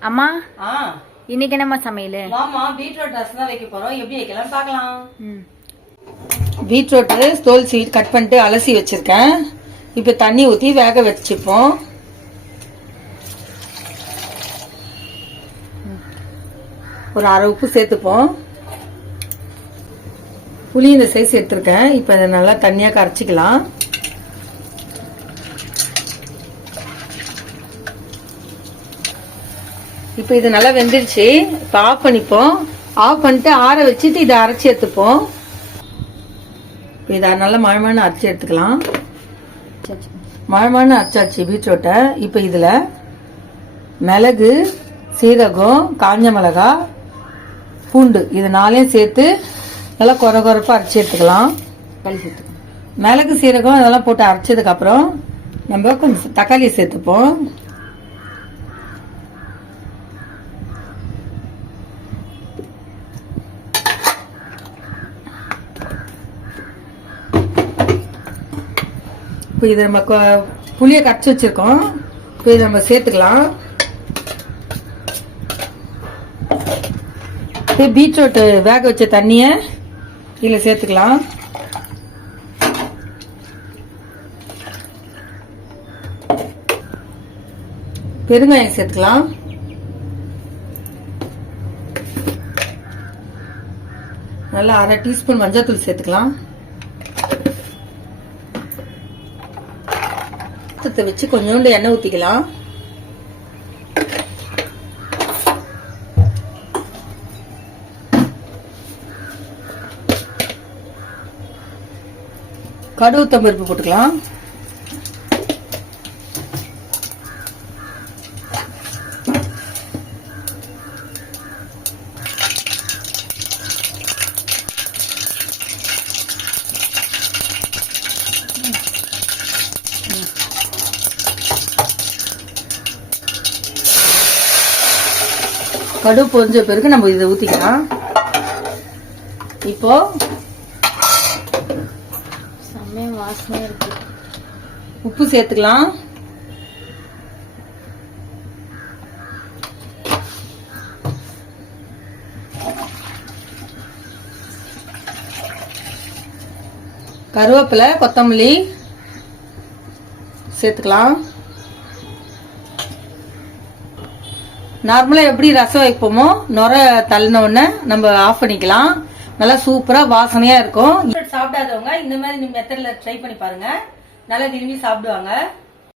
அம்மா இன்னைக்கு என்னம்மா சமையல்? வாமா பீட்ரூட் ரசம் தான் வைக்க போறோம். எப்படி வைக்கலாம் பார்க்கலாம். ம். பீட்ரூட்டு தோல் சீட் கட் பண்ணிட்டு அலசி வச்சிருக்கேன். இப்போ தண்ணி ஊற்றி வேக வச்சுப்போம். ஒரு அரை உப்பு சேர்த்துப்போம். புளி இந்த சைஸ் எடுத்திருக்கேன். இப்போ இதை நல்லா தண்ணியாக கரைச்சிக்கலாம். இப்போ இது நல்லா வெந்துடுச்சு இப்போ ஆஃப் பண்ணிப்போம். ஆஃப் பண்ணிட்டு ஆற வச்சுட்டு இதை அரைச்சி எடுத்துப்போம். இப்போ இதை நல்லா மழமான அரைச்சி எடுத்துக்கலாம். மழமான அரைச்சாச்சு பீட்ரூட்டை. இப்போ இதில் மிளகு சீரகம் காஞ்ச மிளகா பூண்டு இது நாளையும் சேர்த்து நல்லா குறை குறைப்பாக அரைச்சி எடுத்துக்கலாம். மிளகு சீரகம் இதெல்லாம் போட்டு அரைச்சதுக்கப்புறம் நம்ம கொஞ்சம் தக்காளி சேர்த்துப்போம். இப்போ இதை நம்ம புளியை கரைச்சி வச்சிருக்கோம். இப்போ இதை நம்ம சேர்த்துக்கலாம். இப்போ பீட்ரூட் வேக வச்ச தண்ணியை இதில் சேர்த்துக்கலாம். பெருங்காயம் சேர்த்துக்கலாம். நல்லா அரை டீஸ்பூன் மஞ்சள் தூள் சேர்த்துக்கலாம். பாத்திரத்தை வச்சு கொஞ்சோண்டு எண்ணெய் ஊற்றிக்கலாம் கடுகு தம்பருப்பு போட்டுக்கலாம். கடுகு பொரிஞ்ச பிறகு நம்ம இதை ஊற்றிக்கலாம் இப்போ செம்மையா வாசனையா இருக்கு. உப்பு சேர்த்துக்கலாம். கருவேப்பிலை கொத்தமல்லி சேர்த்துக்கலாம். நார்மலாக எப்படி ரசம் வைப்போமோ நுர தள்ளின உடனே நம்ம ஆஃப் பண்ணிக்கலாம். நல்லா சூப்பராக வாசனையாக இருக்கும். சாப்பிடாதவங்க இந்த மாதிரி மெத்தடில் ட்ரை பண்ணி பாருங்க. நல்லா விரும்பி சாப்பிடுவாங்க.